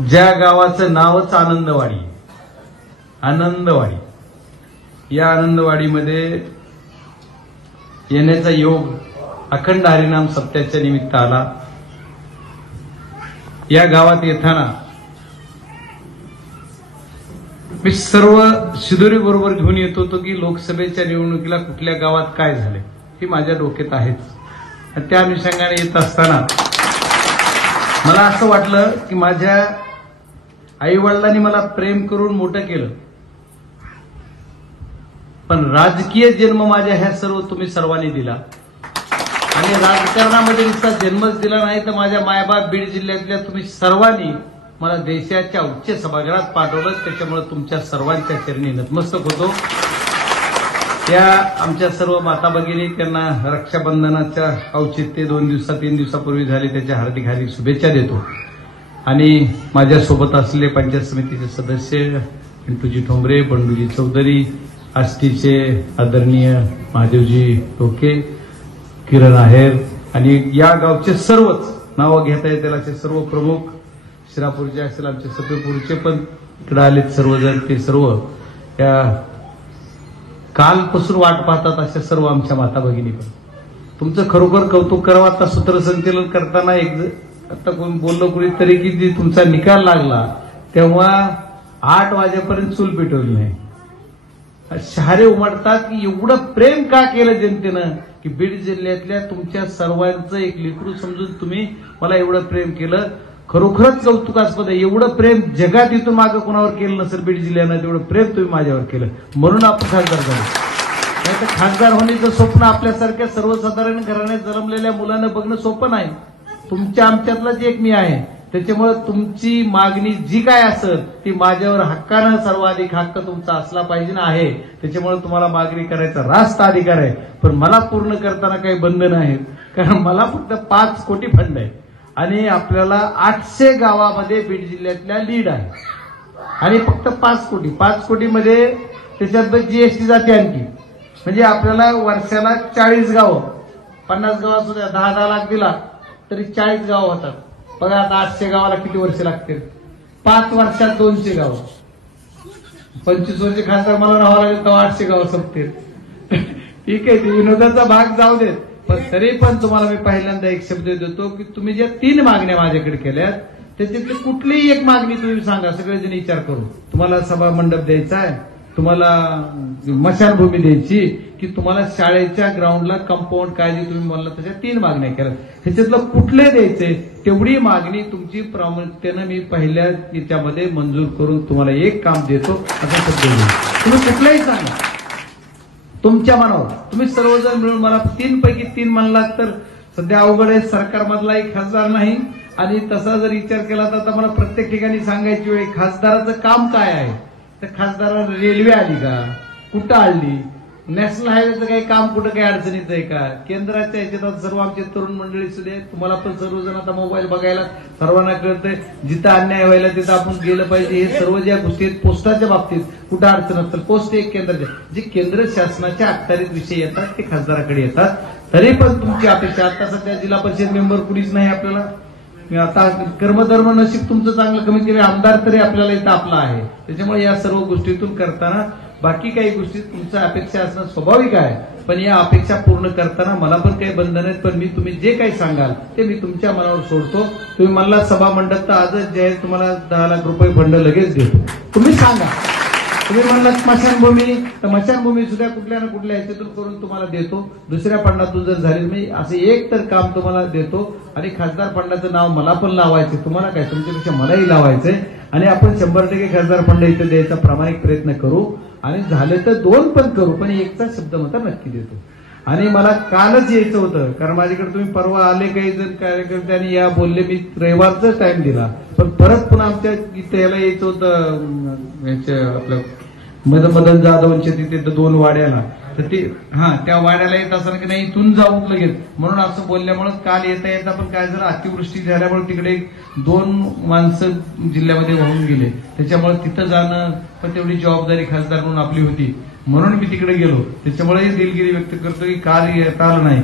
ज्या गावाचं नावच आनंदवाडी, आनंदवाडी, या आनंदवाडीमध्ये येण्याचा योग अखंड हरिनाम सप्त्याच्या निमित्त आला। या गावात येताना मी सर्व शिदोरी बरोबर घेऊन येत होतो की लोकसभेच्या निवडणुकीला कुठल्या गावात काय झाले हे माझ्या डोक्यात आहेच। त्या अनुषंगाने येत असताना मला असं वाटलं की माझ्या आईवडिलांनी मला प्रेम करून मोठं केलं, पण राजकीय जन्म माझ्या ह्या सर्व तुम्ही सर्वांनी दिला आणि राजकारणामध्ये नुसता जन्मच दिला नाही तर माझ्या मायबाप बीड जिल्ह्यातल्या तुम्ही सर्वांनी मला देशाच्या उच्च सभागृहात पाठवलं। त्याच्यामुळे तुमच्या सर्वांच्या चरणी नतमस्तक होतो। त्या आमच्या सर्व माता भगिनी त्यांना रक्षाबंधनाच्या औचित्य 2 दिवसा 3 दिवसापूर्वी झाले त्याच्या हार्दिक हार्दिक शुभेच्छा देतो। आणि माझ्यासोबत असलेले पंचायत समितीचे सदस्य पिंटूजी ठोंबरे, बंडूजी चौधरी, आष्टीचे आदरणीय महादेवजी टोके, किरण आहेर आणि या गावचे सर्वच नावं घेता येतील असे सर्व प्रमुख, शिरापूरचे असेल आमचे सफेपूरचे पण इकडे आलेत सर्वजण, ते सर्व या कालपासून वाट पाहतात अशा सर्व आमच्या माता भगिनी पण तुमचं खरोखर कौतुक करावं। आता सूत्रसंचलन करताना आता कोण बोललो कुणीतरी की जी तुमचा निकाल लागला तेव्हा 8 वाजेपर्यंत चूल पेटवली नाही। शहारे उमटतात की एवढं प्रेम का केलं जनतेनं की बीड जिल्ह्यातल्या तुमच्या सर्वांचं एक लेकरू समजून तुम्ही मला एवढं प्रेम केलं। खरोखरच कौतुकास्पद आहे। एवढं प्रेम जगात इथून मागं कोणावर केलं नसेल बीड जिल्ह्यानं, तेवढं प्रेम तुम्ही माझ्यावर केलं म्हणून आपण खासदार झालो। नाही तर खासदार होण्याचं स्वप्न आपल्यासारख्या सर्वसाधारण घराण्यात जन्मलेल्या मुलांना बघणं सोपं नाही। तुमच्या आमच्यातलाच एक मी आहे, त्याच्यामुळे तुमची मागणी जी काय असेल ती माझ्यावर हक्कानं सर्वाधिक हक्क तुमचा असला पाहिजे ना आहे। त्याच्यामुळे तुम्हाला मागणी करायचा रास्त अधिकार आहे, पण मला पूर्ण करताना काही बंधन आहेत, कारण मला फक्त 5 कोटी फंड आहे आणि आपल्याला 800 गावामध्ये बीड जिल्ह्यातल्या लीड आहे आणि फक्त 5 कोटीमध्ये त्याच्यात जीएसटी जाते आणखी, म्हणजे आपल्याला वर्षाला 40 गावं, 50 गाव असू द्या 10-10 लाख दिला तरी 40 गाव होतात। बघा आता 800 गावाला किती वर्ष लागतील, 5 वर्षात 200 गावं, 25 वर्ष खासदार मला राहावं लागेल तेव्हा 800 गावं संपतील। ठीक आहे, ते विनोदाचा भाग जाऊ देत, पण तरी पण तुम्हाला मी पहिल्यांदा एक शब्द देतो की तुम्ही ज्या 3 मागण्या माझ्याकडे केल्यात त्याच्यातली कुठलीही एक मागणी तुम्ही सांगा, सगळेजण विचार करू। तुम्हाला सभा मंडप द्यायचा आहे, तुम्हाला मशानभूमी द्यायची, की तुम्हाला शाळेच्या ग्राउंडला कंपाऊंड काय जे तुम्ही म्हणला तशा 3 मागण्या केल्या, ह्याच्यातलं कुठले द्यायचे तेवढी मागणी तुमची प्रामुख्यानं मी पहिल्या याच्यामध्ये मंजूर करून तुम्हाला एक काम देतो असं शब्द तुम्ही कुठलंही सांगा तुमच्या मनावर। तुम्ही सर्वजण मिळून मला 3 पैकी 3 म्हणलात तर सध्या अवघड आहे, सरकारमधला एक खासदार नाही आणि तसा जर विचार केला तर आता मला प्रत्येक ठिकाणी सांगायची वेळ खासदाराचं काम काय आहे, तर खासदाराला रेल्वे आली का, कुठं आली, नॅशनल हायवेचं काही काम कुठं काही अडचणीचं आहे का, केंद्राच्या ह्याच्यात सर्व आमचे तरुण मंडळी सुद्धा तुम्हाला पण सर्वजण आता मोबाईल बघायला सर्वांना कळतंय, जिथं अन्याय व्हायला तिथं आपण गेलं पाहिजे। हे सर्व ज्या गोष्टी आहेत पोस्टाच्या बाबतीत कुठं अडचण असतं, पोस्ट एक केंद्राच्या जे केंद्र शासनाच्या अखत्यारीत विषय येतात ते खासदाराकडे येतात। तरी पण तुमची अपेक्षा, आता सध्या जिल्हा परिषद मेंबर कुणीच नाही आपल्याला, आता कर्मधर्म नशीब तुमचं चांगलं, कमीत कमी आमदार तरी आपल्याला इथं आपला आहे। त्याच्यामुळे या सर्व गोष्टीतून करताना बाकी काही गोष्टी तुमच्या अपेक्षा असणं स्वाभाविक आहे, पण या अपेक्षा पूर्ण करताना मला पण काही बंधन आहेत, पण मी तुम्ही जे काही सांगाल ते मी तुमच्या मनावर सोडतो। तुम्ही मला सभा मंडप तर आजच जाहीर तुम्हाला 10 लाख रुपये फंड लगेच देतो, तुम्ही सांगा। तुम्ही म्हणला स्मशानभूमी तर स्मशानभूमी सुद्धा कुठल्या ना कुठल्या ह्याच्यातून करून तुम्हाला देतो। दुसऱ्या फंडातून जर झाले मी असे एक तर काम तुम्हाला देतो आणि खासदार फंडाचं नाव मला पण लावायचं, तुम्हाला काय तुमच्यापेक्षा मलाही लावायचंय आणि आपण 100% खासदार फंड इथे द्यायचा प्रामाणिक प्रयत्न करू आणि झाले तर 2 पण करू, पण एकचा शब्द मात्र नक्की देतो। आणि मला कालच यायचं होतं, कारण माझ्याकडे तुम्ही परवा आले काही जण कार्यकर्ते आणि या बोलले, मी रविवारचाच टाइम दिला, पण परत पुन्हा आमच्या इथे याला यायचं होतं आपलं मदन जाधवच्या तिथे 2 वाड्याला, तर ते त्या वाड्याला येत असताना की नाही इथून जाऊ लगेच म्हणून असं बोलल्यामुळे काल येता येता पण काय झालं, अतिवृष्टी झाल्यामुळे तिकडे 2 माणसं जिल्ह्यामध्ये वाहून गेले, त्याच्यामुळे तिथं जाणं पण तेवढी जबाबदारी खासदार म्हणून आपली होती, म्हणून मी तिकडे गेलो। त्याच्यामुळे दिलगिरी व्यक्त करतो की काल येता आलं नाही।